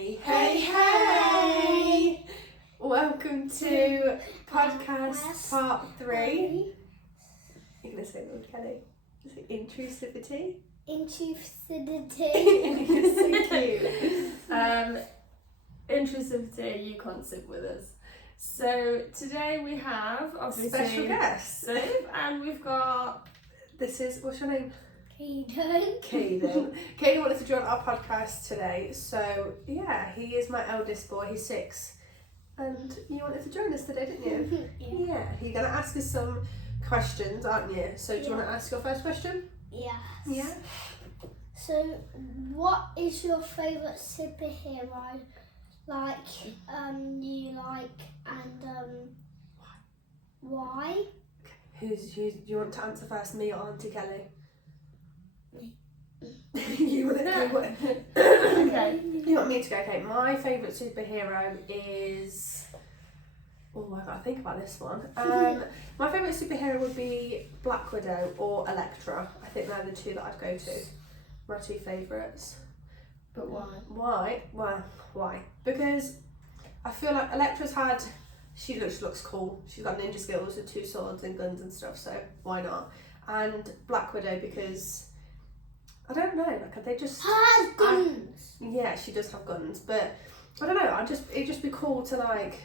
Hey, hey, hey! Welcome to podcast part 3. You're going to say the word, Kelly. Is it intrusivity? Intrusivity. You're so cute. Intrusivity, you can't sit with us. So today we have obviously Special guest. Sib, and we've got This is, what's your name? Caden. Caden. Caden wanted to join our podcast today. So, yeah, he is my eldest boy. He's 6. And you wanted to join us today, didn't you? Yeah. You're going to ask us some questions, aren't you? So, do you want to ask your first question? Yes. Yeah. So, what is your favourite superhero? Like, you like, and why? Do you want to answer first, me or Auntie Kelly? Me. You want to go? okay. You want me to go? Okay, my favourite superhero is... Oh, I gotta think about this one. My favourite superhero would be Black Widow or Elektra. I think they're the two that I'd go to. My 2 favourites. But why? Why? Well, why? Because I feel like Elektra's had... She looks cool. She's got ninja skills with 2 swords and guns and stuff, so why not? And Black Widow because... I don't know, like they just... Has guns! Yeah, she does have guns, but I don't know, it'd just be cool to like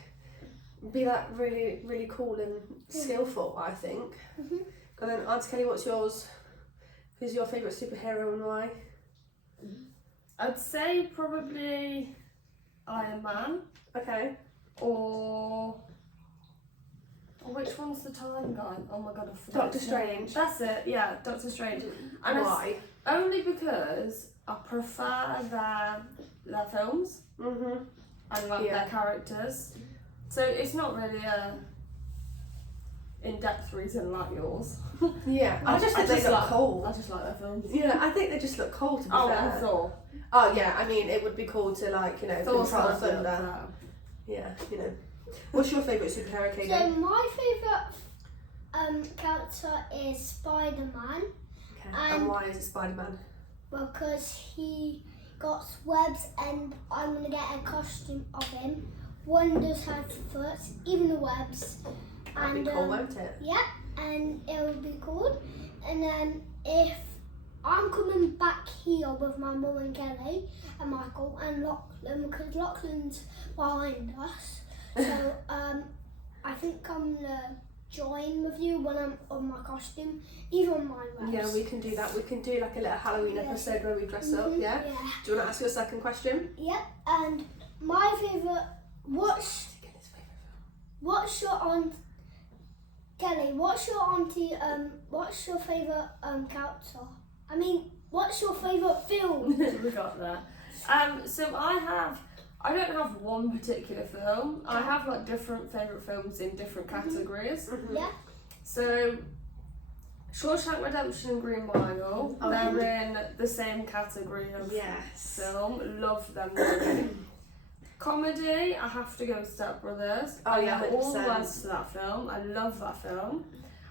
be that really, really cool and skillful, I think. Mm-hmm. And then Auntie Kelly, what's yours? Who's your favourite superhero and why? I'd say probably Iron Man Okay. or which one's the time guy? Oh my god, I forgot. Doctor his name. Strange. That's it, yeah, Doctor Strange. And Why? only because I prefer their films Mhm. and like their characters. So it's not really a in-depth reason like yours. Yeah. I just think they look cool. I just like their films. Yeah, I think they just look cool to be Oh, fair. and Thor. Oh yeah, I mean it would be cool to like, you know, Thor's control kind of thunder. that. Yeah, you know. What's your favourite superhero, So, Kagan? my favourite character is Spider-Man. Okay. And why is it Spider-Man? Because he got webs and I'm going to get a costume of him. One does have foot, even the webs. That'd be cool, won't it? Yeah, and it would be cool. And then if I'm coming back here with my mum and Kelly and Michael and Lachlan, because Lachlan's behind us. So I think I'm going to join with you when I'm on my costume, even on my webs. Yeah, we can do that. We can do like a little Halloween episode where we dress up, yeah? Yeah. Do you want to ask your second question? Yeah, and my favourite, what's your aunt, Kelly, what's your favourite character? I mean, what's your favourite film? We got that. So I don't have one particular film. I have like different favourite films in different categories. Mm-hmm. Yeah. So Shawshank Redemption and Green Mile, they're in the same category of Yes. film. Love them really. Comedy, I have to go with Step Brothers. Oh yeah, I know all the 100%. words to that film. I love that film.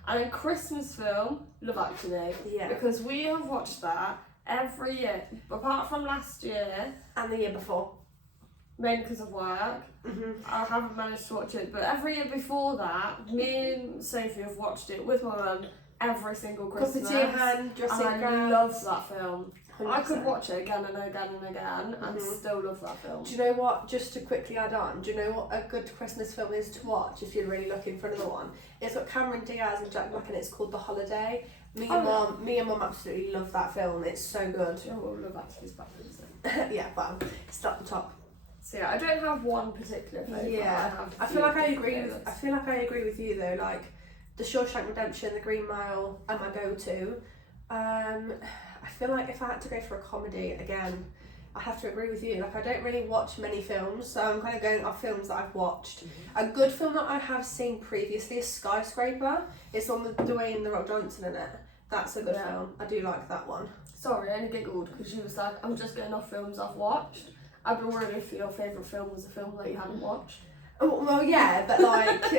And then Christmas film, Love Actually. Yeah. Because we have watched that every year, apart from last year, And the year before. mainly because of work. Mm-hmm. I haven't managed to watch it, but every year before that, me and Sophie have watched it with my mum every single Cup Christmas. of tea in hand, dressing and I gown. love that film. 100%. I could watch it again and again and again and Mhm. still love that film. Do you know what, just to quickly add on, do you know what a good Christmas film is to watch if you're really looking for another one? It's got Cameron Diaz and Jack Black and it's called The Holiday. Me and mum absolutely love that film. It's so good. Oh, well, Love Actually's back in so. Yeah, well, it's at the top. So yeah, I don't have one particular favourite. Yeah, I feel like I agree. favourites. I feel like I agree with you though. Like the Shawshank Redemption, the Green Mile, are my go-to. I feel like if I had to go for a comedy again, I have to agree with you. Like I don't really watch many films, so I'm kind of going off films that I've watched. A good film that I have seen previously is Skyscraper. It's on with Dwayne The Rock Johnson in it. That's a good film. I do like that one. Sorry, I only giggled because she was like, I'm just going off films I've watched. I'd be worried if your favourite film was a film that you hadn't watched. Oh, well, yeah, but like,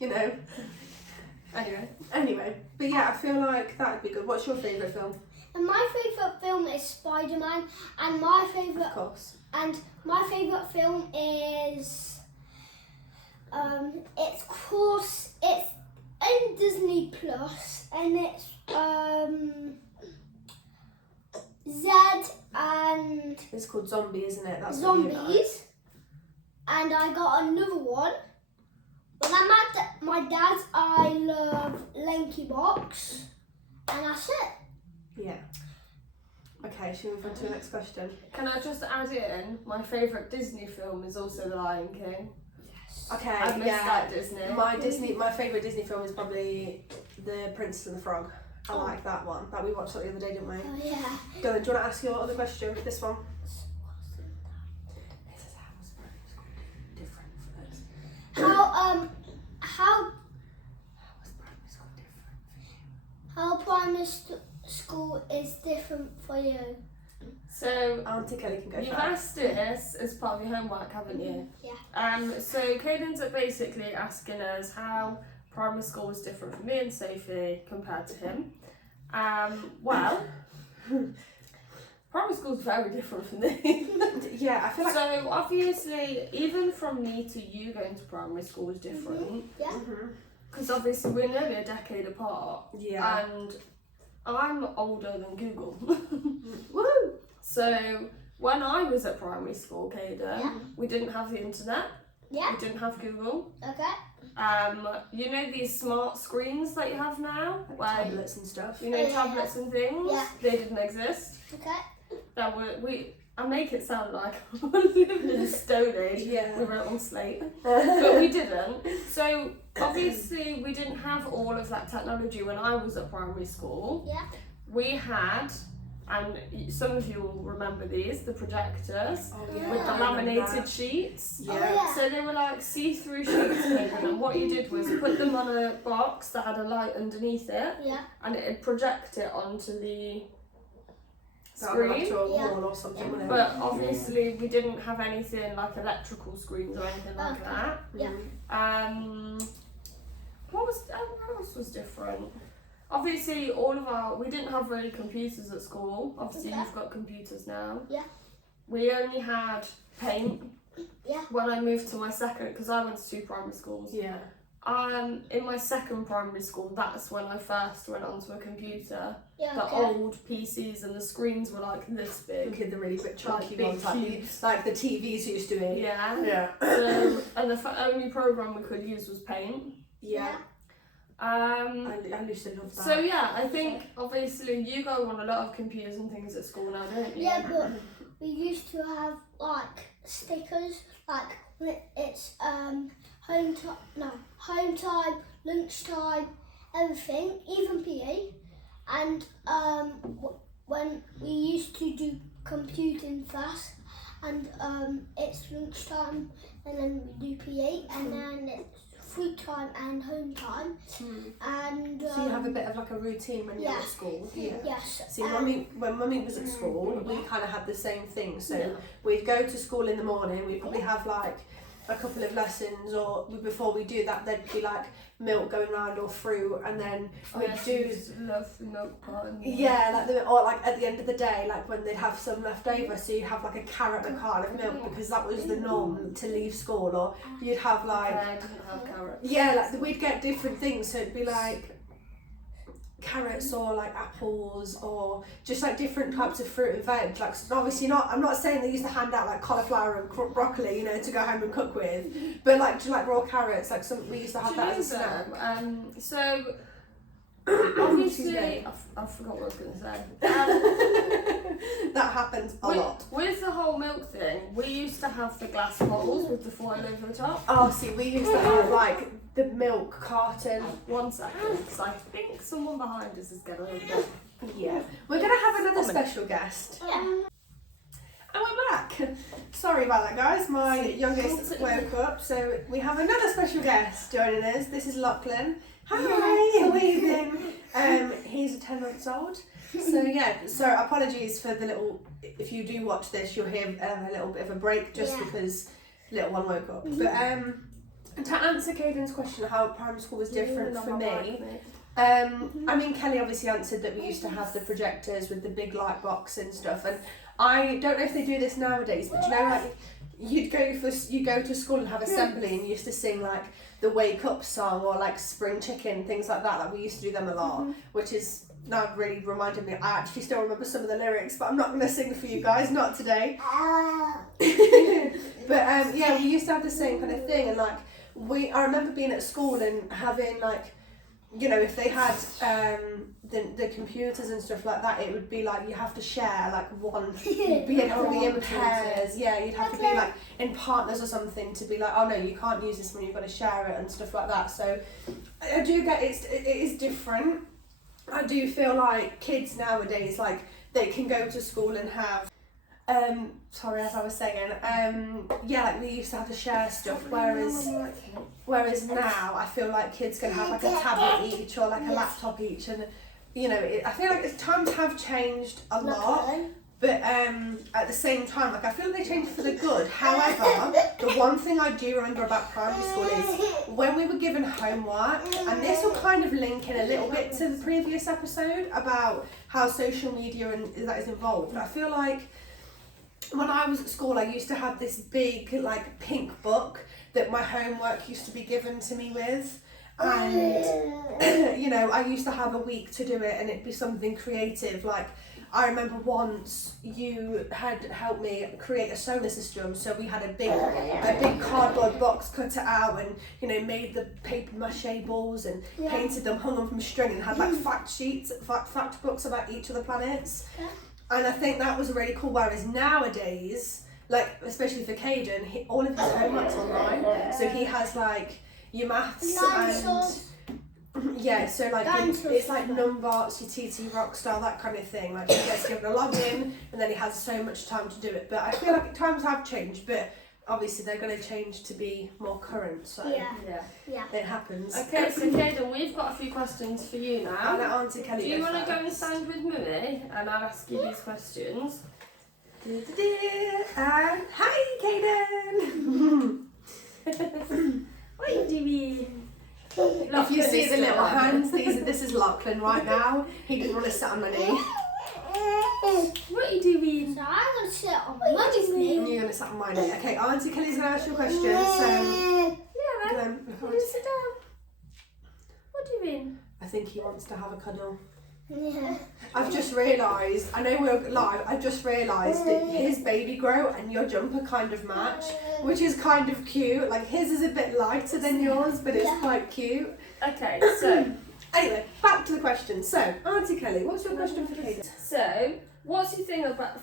you know. Anyway, but yeah, I feel like that would be good. What's your favourite film? And my favourite film is Spider-Man, and my favourite Of course. And my favourite film is it's on Disney Plus, and it's Z and It's called Zombie, isn't it? That's what you like. Zombies. And I got another one. When I'm at my dad's, I love Lanky Box, and that's it. Yeah. Okay, should we move on to the next question? Can I just add in, my favourite Disney film is also The Lion King. Okay, I missed that Disney. My favourite Disney film is probably The Princess and the Frog. I like that one. That we watched that the other day, didn't we? Oh yeah. Dylan, do you want to ask your other question? This one. Different for us. How primary school is different for you? So Auntie Kelly can go you've first. asked this as part of your homework, haven't you? Yeah. So Caden's are basically asking us how primary school was different for me and Sophie compared to him. Well, primary school's very different for me. Yeah, I feel like. So obviously, even from me to you going to primary school was different. Yeah. Because obviously we're nearly a decade apart. Yeah. And I'm older than Google. Woo! So when I was at primary school, Caden, Yeah. we didn't have the internet. Yeah. We didn't have Google. Okay. You know these smart screens that you have now? Like Where, tablets and stuff. you know, Yeah. tablets and things? Yeah. They didn't exist. Okay. I make it sound like we lived in a stone age. Yeah. We wrote on slate. But we didn't. So obviously we didn't have all of that technology when I was at primary school. Yeah. We had, and some of you will remember these, the projectors Oh, yeah. with the I remember laminated that. sheets. Yeah. Oh, yeah. So they were like see-through sheets, and what you did was put them on a box that had a light underneath it, Yeah. and it'd project it onto the That would screen. to a Yeah. wall or something, wouldn't it? But obviously we didn't have anything like electrical screens or anything like Okay. that. Yeah. What else was different? Obviously we didn't have really computers at school. Obviously Okay. you've got computers now. Yeah. We only had paint. Yeah. When I moved to my second, because I went to 2 primary schools. Yeah. In my second primary school, that's when I first went onto a computer. Yeah. The Okay. old PCs and the screens were like this big. Okay, the really big chunky big ones, like the TVs used to be. Yeah. Yeah. So, and the only program we could use was Paint. Yeah. Um, I used to love that. so yeah, I think obviously you go on a lot of computers and things at school now, don't you? Yeah, but we used to have like stickers, like when it's home time, lunchtime, everything, even PE. And when we used to do computing class, and it's lunchtime, and then we do PE, and then it's free time and home time. And so you have a bit of like a routine when you're yeah. at school. Yeah. Yes. See, when mummy was at school, we kind of had the same thing. So Yeah. we'd go to school in the morning. We'd probably have like a couple of lessons, or before we do that, there'd be like milk going around or fruit, and then we'd do. love the milk carton. Yeah, like at the end of the day, like when they'd have some left over, so you'd have like a carrot and a carton of milk because that was the norm to leave school, or you'd have like I didn't have carrots. yeah, like we'd get different things, so it'd be like carrots or like apples or just like different types of fruit and veg. Like obviously I'm not saying they used to hand out like cauliflower and broccoli, you know, to go home and cook with, but like just like raw carrots, like we used to have that as a snack. So Excuse obviously me. I forgot what I was going to say. That happens a lot. With the whole milk thing, we used to have the glass bottles with the foil over the top. Oh, see, we used to have like the milk carton. 1 second, because I think someone behind us is going to Yeah, we're gonna have another special guest. Yeah. And we're back. Sorry about that, guys. My youngest woke up, so we have another special guest joining us. This is Lachlan. Hi, how are you doing? He's 10 months old. So yeah, so apologies for the little. If you do watch this, you'll hear a little bit of a break just because little one woke up. But to answer Caden's question, how primary school was different for me. I mean, Kelly obviously answered that we used to have the projectors with the big light box and stuff, and I don't know if they do this nowadays, but you know, like you go to school and have assembly, and you used to sing like the Wake Up song or like Spring Chicken, things like that. Like we used to do them a lot, which is now really reminded me. I actually still remember some of the lyrics, but I'm not going to sing for you guys, not today. But yeah, we used to have the same kind of thing, and like I remember being at school and having like, you know, if they had the computers and stuff like that, it would be like you have to share like one, you'd have to be in pairs, yeah, you'd have to be like in partners or something to be like, oh no, you can't use this one, you've got to share it and stuff like that. So I do get it is different. I do feel like kids nowadays, like they can go to school and have sorry, as I was saying, yeah, like we used to have to share stuff, whereas now I feel like kids can have like a tablet each or like a laptop each, and you know, I feel like times have changed a lot, but at the same time, like I feel they changed for the good. However, the one thing I do remember about primary school is when we were given homework, and this will kind of link in a little bit to the previous episode about how social media and that is involved. I feel like when I was at school, I used to have this big like pink book that my homework used to be given to me with, and you know, I used to have a week to do it, and it'd be something creative. Like I remember once you had helped me create a solar system, so we had a big cardboard box, cut it out, and you know, made the paper mache balls and painted them, hung them from string, and had like fact books about each of the planets. And I think that was really cool, whereas nowadays, like, especially for Caden, all of his homework's online, so he has, like, your maths and, yeah, so, like, it's like Numbots, your TT Rockstar, that kind of thing, like, he gets given a login, and then he has so much time to do it, but I feel like times have changed, but obviously they're going to change to be more current, so it happens. Okay, so Caden, we've got a few questions for you now. I'll let Auntie Kelly Do you want to go and stand with Mummy and I'll ask you these questions? Hi, Caden! What are you doing? If you see the little hands, this is Lachlan right now. He didn't want to sit on my knee. What are you doing? So I'm going to sit on Mummy's knee. And you're going to sit on my knee. Okay, Auntie Kelly's going to ask you a question. So, yeah, man. You just sit down. What are you doing? I think he wants to have a cuddle. Yeah. I've just realised, I know we're live, I've just realised that his baby grow and your jumper kind of match, which is kind of cute. Like his is a bit lighter than yours, but it's quite cute. Okay, so anyway, back to the question. So, Auntie Kelly, what's your question for Caden? So, what's your thing about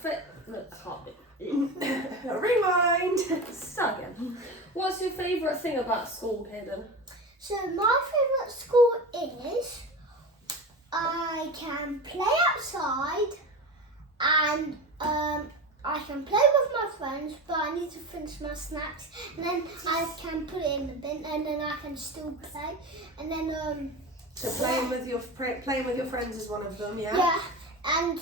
Rewind! Start again. What's your favourite thing about school, Caden? So my favourite school is I can play outside and I can play with my friends, but I need to finish my snacks, and then I can put it in the bin, and then I can still play, and then So playing with your friends is one of them, yeah? Yeah, and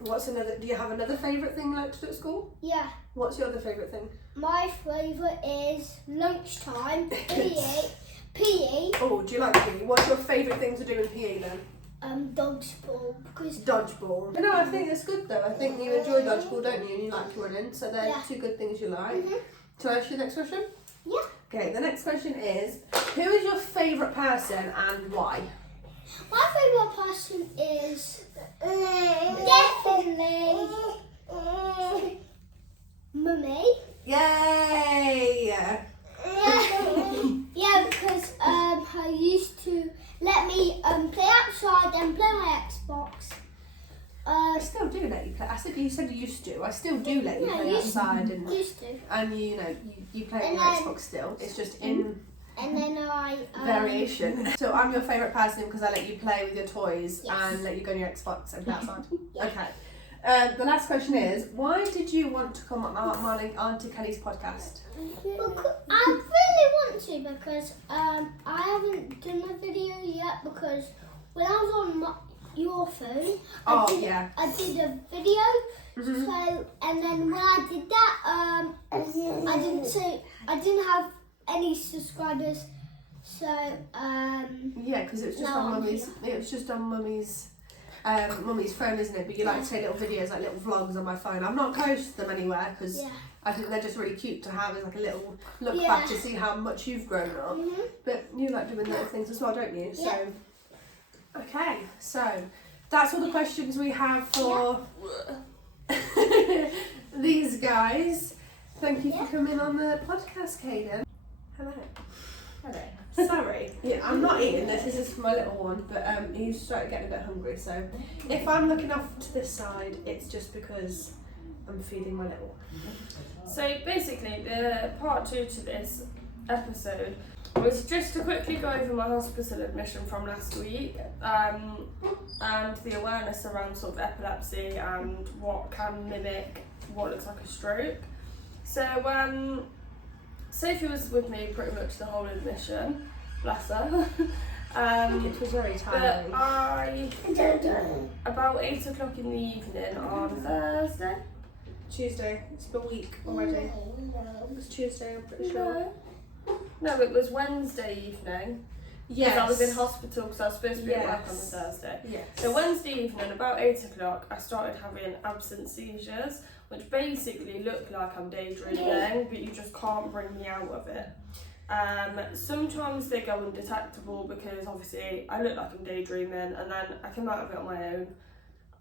What's another? Do you have another favourite thing you like to do at school? yeah. What's your other favourite thing? My favourite is lunchtime, PE. Oh, do you like PE? What's your favourite thing to do in PE then? Dodgeball, because Dodgeball. No, I think it's good though. I think you enjoy dodgeball, don't you? And you like running, so they're two good things you like. Shall I ask you the next question? Yeah. Okay, the next question is, who is your favourite person and why? My favourite person is definitely Mummy. Yay! Yeah, because her used to let me play outside and play my Xbox. I still do let you play. You said you used to. I still do let you play outside and used to. And you play on your Xbox still. It's just in And then I variation. So I'm your favourite person because I let you play with your toys and let you go on your Xbox and play outside. Okay. The last question is, why did you want to come on Auntie Kelly's podcast? I really want to because I haven't done a video yet, because when I was on your phone, I did a video. So, and then when I did that, I didn't have any subscribers. So yeah, because it was just on Mummy's. It was just on Mummy's mummy's phone, isn't it? But you like to take little videos, like little vlogs on my phone. I've not posted them anywhere because I think they're just really cute to have as like a little look back to see how much you've grown up. But you like doing little things as well, don't you? So, okay, so that's all the questions we have for these guys. Thank you for coming on the podcast, Kaden. Hello. Hello. Sorry. Yeah, I'm not eating this. This is for my little one, but he's started getting a bit hungry. So if I'm looking off to this side, it's just because I'm feeding my little one. So basically, the part 2 to this episode was just to quickly go over my hospital admission from last week, and the awareness around sort of epilepsy and what can mimic what looks like a stroke. So Sophie was with me pretty much the whole admission, bless her. It was very tiring. But about 8 o'clock in the evening on Thursday. Tuesday. It's been a week already. It was Tuesday, I'm pretty sure. No, it was Wednesday evening. Yes. Because I was in hospital because I was supposed to be at work on the Thursday. Yes. So Wednesday evening, about 8 o'clock, I started having absent seizures, which basically look like I'm daydreaming, but you just can't bring me out of it. Sometimes they go undetectable because obviously I look like I'm daydreaming, and then I come out of it on my own.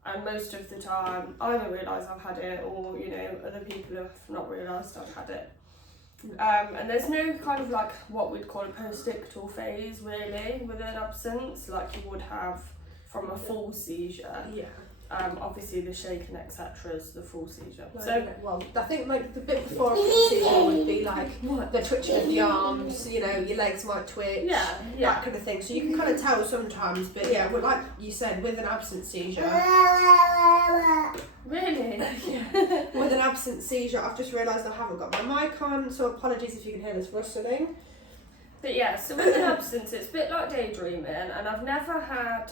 And most of the time, I don't realise I've had it, or other people have not realised I've had it. And there's no kind of like what we'd call a post-ictal phase really with an absence, like you would have from a full seizure. Yeah. Obviously the shaking etc. is the full seizure. Well, I think like the bit before a full seizure would be like the twitching of the arms, your legs might twitch, that kind of thing. So you can kind of tell sometimes, but well, like you said, with an absent seizure. Really? With an absent seizure, I've just realised I haven't got my mic on, so apologies if you can hear this rustling. But so with an absence, it's a bit like daydreaming, and I've never had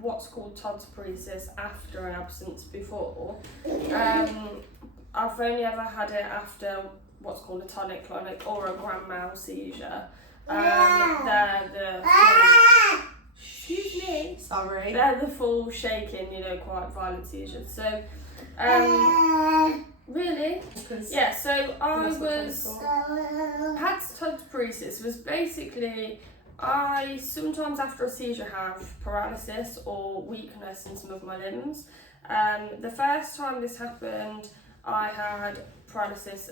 what's called Todd's paresis after an absence before. I've only ever had it after what's called a tonic-clonic or a grand mal seizure. They're the full, excuse me. Sorry. They're the full shaking, quite violent seizures. So, really? So I had Todd's paresis. Was basically, I sometimes after a seizure have paralysis or weakness in some of my limbs. The first time this happened, I had paralysis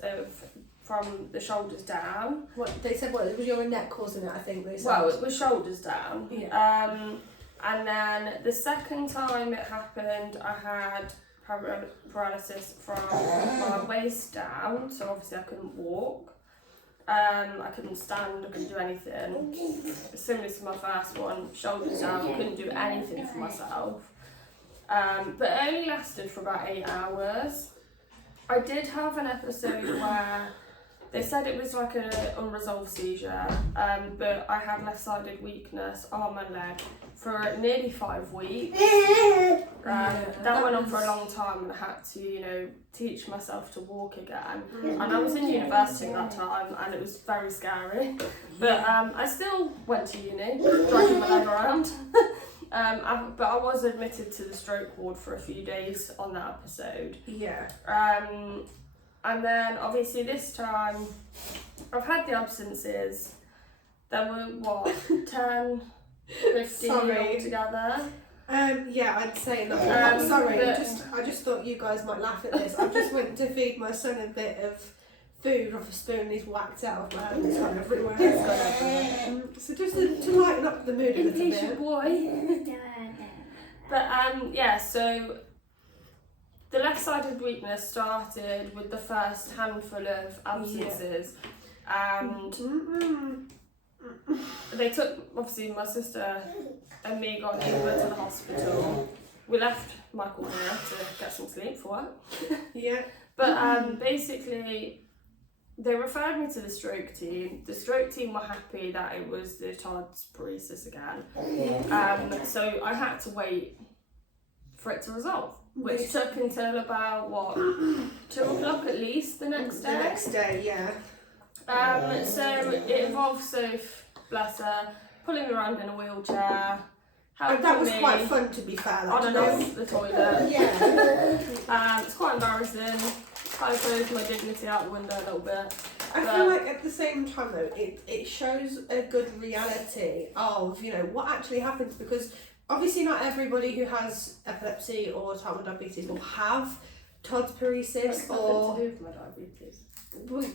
from the shoulders down. What they said? What it was your neck causing it? I think they said. Well, it was shoulders down. Yeah. And then the second time it happened, I had paralysis from my waist down, so obviously I couldn't walk, I couldn't stand, I couldn't do anything. Similar to my first one, shoulders down, couldn't do anything for myself. But it only lasted for about 8 hours. I did have an episode where they said it was like an unresolved seizure, but I had left-sided weakness, arm and leg, for nearly 5 weeks. That went on for a long time, and I had to, teach myself to walk again. And I was in university at that time, and it was very scary. But I still went to uni, dragging my leg around. But I was admitted to the stroke ward for a few days on that episode. Yeah. And then obviously this time I've had the absences. There were 10, 15 altogether. I'd say that. Sorry, but I just thought you guys might laugh at this. I just went to feed my son a bit of food off a spoon, and he's whacked out of my hand. It's gone everywhere. It's gone everywhere. So just to lighten up the mood a little bit. Impatient boy. But so the left-sided weakness started with the first handful of absences, and they took, obviously my sister and me got Uber to the hospital. We left Michael here to get some sleep for work. Yeah. But basically they referred me to the stroke team. The stroke team were happy that it was the Todd's paresis again. So I had to wait for it to resolve, which took until about 2 o'clock at least the next day. The next day, yeah. So it involved Soph, bless her, pulling me around in a wheelchair, helping that was me quite fun, to be fair. Like, on and off the toilet. Yeah. It's quite embarrassing. It's kind of throws my dignity out the window a little bit. I feel like at the same time though, it shows a good reality of, you know, what actually happens, because obviously not everybody who has epilepsy or type 1 diabetes will have Todd's paresis or... to do with my diabetes. Well,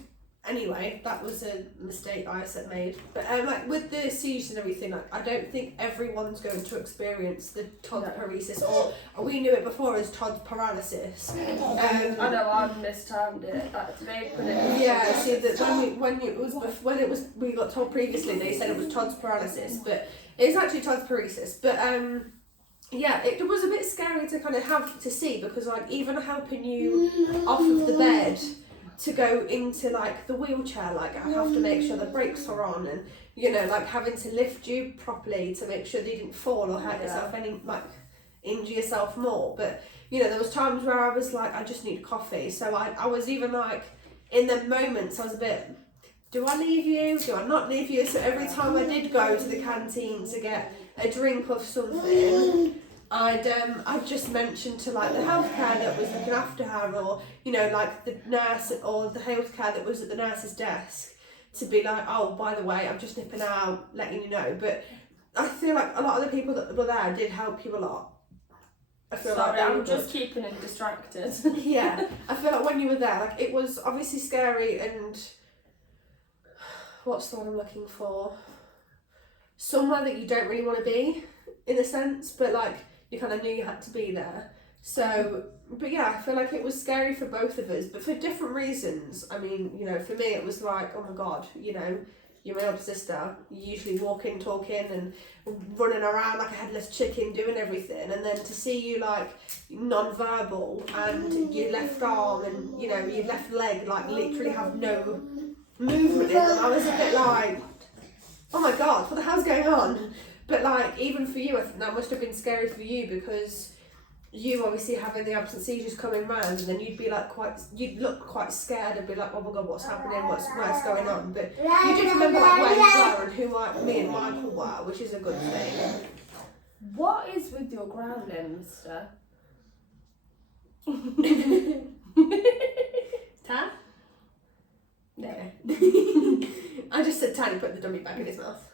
anyway, that was a mistake I made. But like with the seizures and everything, like, I don't think everyone's going to experience the Todd's paresis, or we knew it before as Todd's paralysis. I know I mistimed it. They put it. Yeah, see that when we got told previously, they said it was Todd's paralysis, but it's actually Todd's paresis. But yeah, it was a bit scary to kind of have to see, because like even helping you off of the bed to go into like the wheelchair, like I have to make sure the brakes are on, and you know, like having to lift you properly to make sure that you didn't fall or hurt yourself any, like injure yourself more. But you know, there was times where I was like, I just need coffee. So I was even like, in the moments I was a bit, do I leave you? Do I not leave you? So every time I did go to the canteen to get a drink of something, I'd just mentioned to like the healthcare that was looking after her, or you know, like the nurse or the healthcare that was at the nurse's desk, to be like, oh, by the way, I'm just nipping out, letting you know. But I feel like a lot of the people that were there did help you a lot. I feel Sorry, like I'm just keeping it distracted. Yeah, I feel like when you were there, like it was obviously scary, and what's the word I'm looking for? Somewhere that you don't really want to be, in a sense, but like you kind of knew you had to be there. So, but yeah, I feel like it was scary for both of us, but for different reasons. I mean, you know, for me it was like, oh my God, you know, you're my older sister, you usually walking, talking and running around like a headless chicken doing everything, and then to see you like non-verbal and your left arm and, you know, your left leg like literally have no movement in them, I was a bit like, oh my God, what the hell's going on? But like, even for you, I think that must have been scary for you, because you obviously having the absent seizures coming round, and then you'd be like you'd look quite scared and be like, oh my God, what's happening, what's going on? But you did remember like where you were and who like me and Michael were, which is a good thing. What is with your growling, mister? Ta? No. I just said Tiny put the dummy back in his mouth.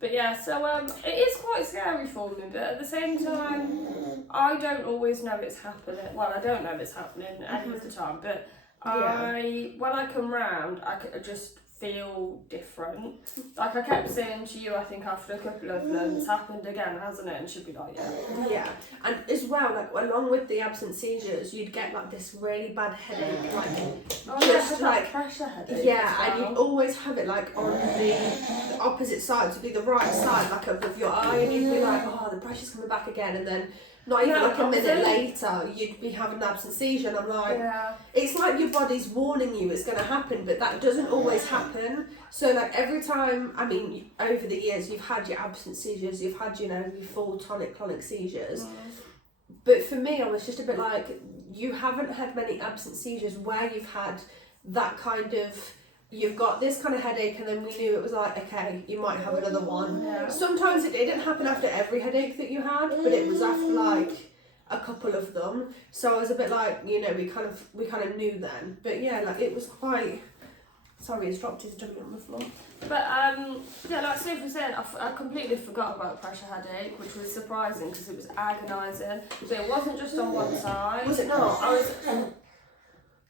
But yeah, so it is quite scary for me, but at the same time, I don't always know it's happening. Well, I don't know if it's happening any of the time, but when I come round, I just feel different. Like I kept saying to you, I think after a couple of them, it's happened again, hasn't it? And she'd be like, yeah. Yeah, and as well, like along with the absent seizures, you'd get like this really bad headache, like just like pressure headache. yeah, and you'd always have it like on the opposite side, to be the right side, like above your eye, and you'd be like, oh, the pressure's coming back again, and then not even like a minute later, you'd be having an absent seizure, and I'm like, it's like your body's warning you it's going to happen, but that doesn't always happen. So like every time, I mean, over the years, you've had your absent seizures, you've had, you know, your full tonic-clonic seizures, but for me, I was just a bit like, you haven't had many absent seizures where you've had that kind of, you've got this kind of headache, and then we knew it was like, okay, you might have another one. Yeah. Sometimes it didn't happen after every headache that you had, but it was after like a couple of them. So I was a bit like, you know, we kind of knew then. But yeah, like it was quite. Sorry, it's dropped his dummy on the floor. But yeah, like Steve was saying, I completely forgot about pressure headache, which was surprising because it was agonising. But it wasn't just on one side. Was it not?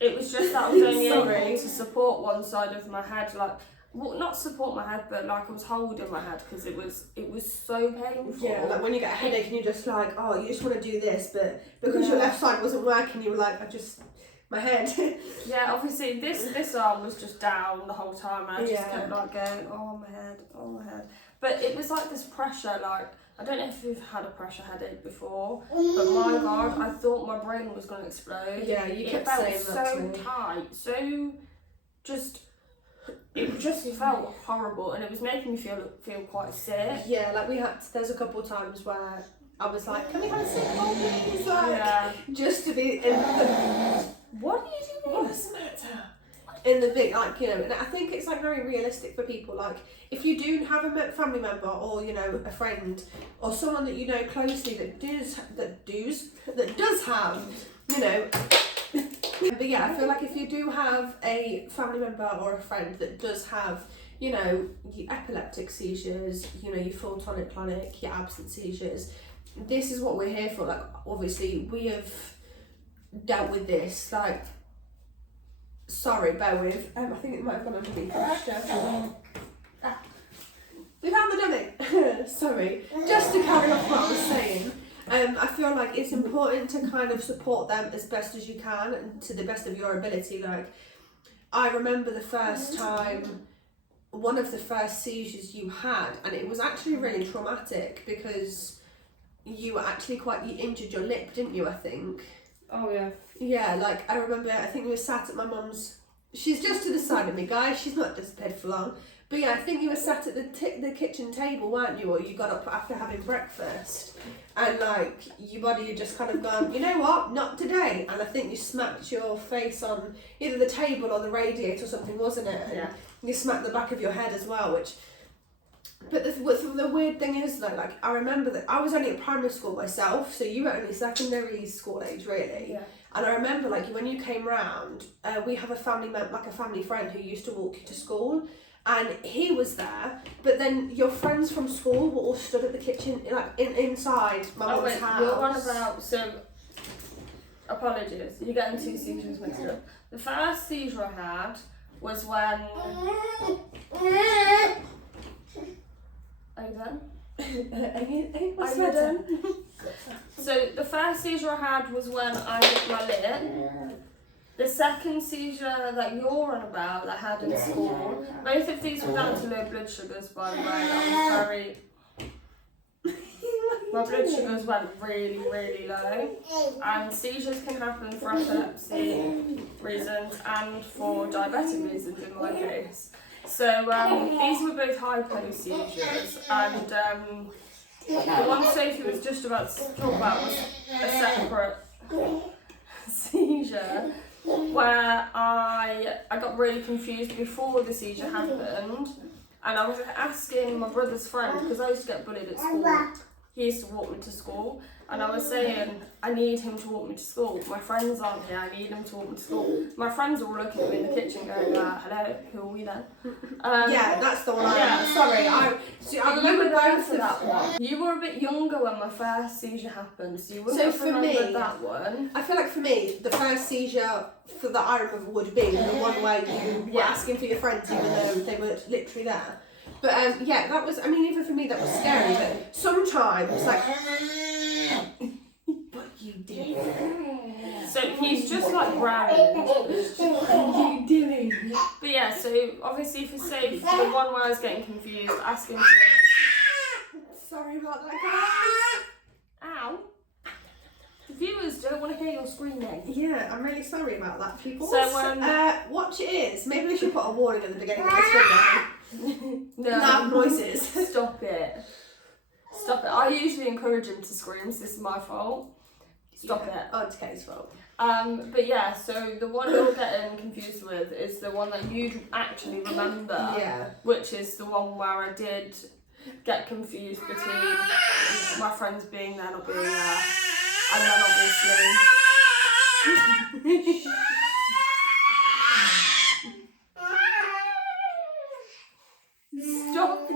It was just that I was only Sorry. able to support one side of my head, like, well, not support my head, but like I was holding my head because it was so painful. Yeah, like when you get a headache and you're just like, oh, you just want to do this, but because your left side wasn't working, you were like, my head. Yeah, obviously this arm was just down the whole time, and I just kept like going, oh my head. But it was like this pressure, like, I don't know if you've had a pressure headache before, but my God, I thought my brain was going to explode. Yeah, you kept saying so that to me. tight, it just felt horrible, and it was making me feel quite sick. Yeah, like there's a couple of times where I was like, can we have a sick call, please? Like, just to be in the... What are you doing? What's the matter? What are in the big, like, you know, and I think it's like very realistic for people. Like, if you do have a family member or, you know, a friend or someone that you know closely that does have, you know. But yeah, I feel like if you do have a family member or a friend that does have, you know, your epileptic seizures, you know, your full tonic-clonic, your absent seizures, this is what we're here for. Like, obviously, we have dealt with this. Like, sorry, bear with. I think it might have gone underneath. We found the dummy. Sorry. Just to carry on what I was saying. I feel like it's important to kind of support them as best as you can and to the best of your ability. Like, I remember the first time, one of the first seizures you had, and it was actually really traumatic because you injured your lip, didn't you, I think? Oh, yeah. Yeah, like, I remember, I think we were sat at my mum's, she's just to the side of me, guys, she's not disappeared for long. But yeah, I think you were sat at the kitchen table, weren't you? Or you got up after having breakfast. And like, your body had just kind of gone, you know what, not today. And I think you smacked your face on either the table or the radiator or something, wasn't it? And yeah. You smacked the back of your head as well, which... But the weird thing is, though, like, I remember that I was only at primary school myself, so you were only secondary school age, really. Yeah. And I remember, like, when you came round, we have a family friend who used to walk you to school. And he was there, but then your friends from school were all stood at the kitchen, like inside my mum's house. You're on about, so, apologies, you're getting two seizures mixed up. The first seizure I had was when... Are you done? Are you done? So, the first seizure I had was when I hit my lip. The second seizure that you're on about that I had in school, both of these were down to low blood sugars, by the way. I was my blood sugars went really, really low. And seizures can happen for epilepsy reasons and for diabetic reasons in my case. So these were both hypo seizures, and the one Sophie was just about to talk about was a separate seizure, where I got really confused before the seizure happened, and I was asking my brother's friend, because I used to get bullied at school. He used to walk me to school, and I was saying, I need him to walk me to school. My friends aren't here, I need him to walk me to school. My friends are all looking at me in the kitchen going, hello, who are we then? Yeah, that's the one. Sorry, I remember going for that one. You were a bit younger when my first seizure happened, so you wouldn't So have for remembered me, that one. I feel like for me, the first seizure that I remember would be the one where you were asking for your friends even though they were literally there. But yeah, that was, I mean, even for me that was scary, but sometimes, like, but you did. So he's just like growling. You did. But yeah, so obviously for Sophie, the one where I was getting confused, asking for... Sorry about that, guys. Ow. The viewers don't want to hear your screaming. Yeah, I'm really sorry about that, people. So watch it is. Maybe we should put a warning at the beginning of this video. No. Loud noises. Stop it. Stop it. I usually encourage him to scream, so this is my fault. Stop it. Oh, it's Kelly's fault. But yeah, so the one you're getting confused with is the one that you actually remember. Yeah. Which is the one where I did get confused between my friends being there, not being there. And then obviously... Stop it!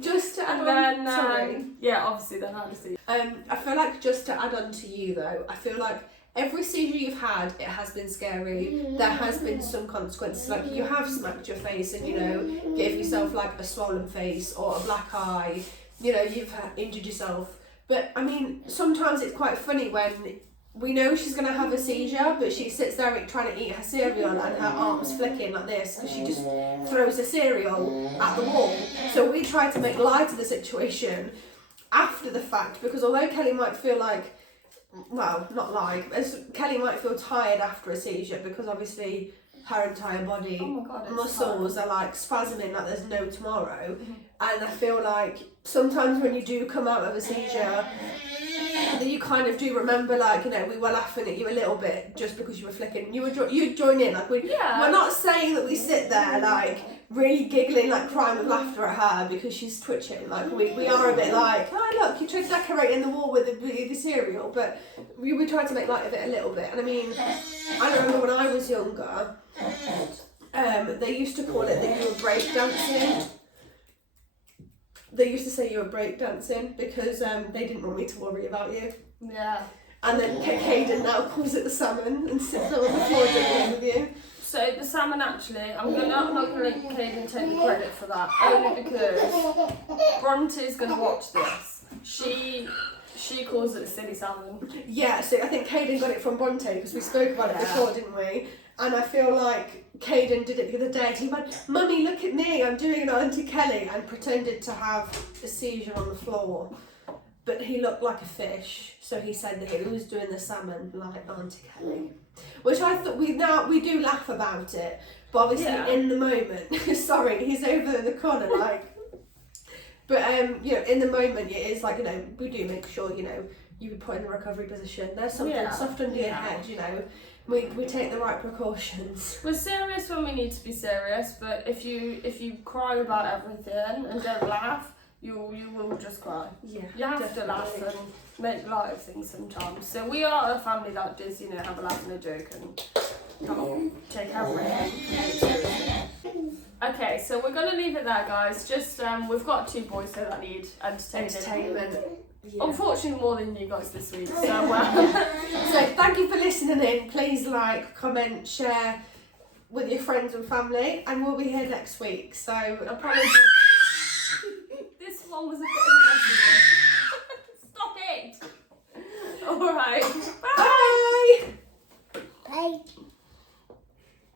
Just to add and on, then, sorry. Yeah, obviously then obviously. I feel like just to add on to you though, I feel like every seizure you've had, it has been scary. There has been some consequences. Like you have smacked your face and, you know, gave yourself like a swollen face or a black eye. You know, you've injured yourself. But I mean, sometimes it's quite funny when we know she's going to have a seizure, but she sits there trying to eat her cereal and her arm's flicking like this because she just throws the cereal at the wall. So we try to make light of the situation after the fact, because although Kelly might feel like, well, not like, Kelly might feel tired after a seizure because obviously her entire body, muscles are like spasming like there's no tomorrow. And I feel like sometimes when you do come out of a seizure, you kind of do remember, like, you know, we were laughing at you a little bit just because you were flicking. You'd join in, like, we're not saying that we sit there, like, really giggling, like, crying with laughter at her because she's twitching. Like, we are a bit like, oh, look, you tried decorating the wall with the cereal, but we try to make light of it a little bit. And I mean, I remember when I was younger, they used to call it that you were breakdancing. They used to say you were breakdancing because they didn't want me to worry about you. Yeah. And then Caden now calls it the salmon and sits there on the floor drinking with you. So the salmon actually, I'm not going to let Caden take the credit for that, only because Bronte's going to watch this. She calls it silly salmon. Yeah, so I think Caden got it from Bronte because we spoke about it before, didn't we? And I feel like Caden did it the other day. He went, "Mummy, look at me, I'm doing an Auntie Kelly," and pretended to have a seizure on the floor. But he looked like a fish, so he said that he was doing the salmon like Auntie Kelly. Which I thought we do laugh about it, but obviously in the moment, sorry, he's over in the corner like. But you know, in the moment it is like, you know, we do make sure, you know, you put in the recovery position. There's something soft under your head, you know. We take the right precautions. We're serious when we need to be serious, but if you cry about everything and don't laugh, you will just cry. Yeah, you have to laugh and make light of things sometimes. So we are a family that does, you know, have a laugh and a joke and can't take everything seriously. Okay, so we're gonna leave it there, guys. Just we've got 2 boys here that need entertainment. Yeah. Unfortunately, more than you guys this week. So so thank you for listening in. Please like, comment, share with your friends and family, and we'll be here next week. So apologies. This one was a bit of a messy one. Stop it. All right. Bye. Bye.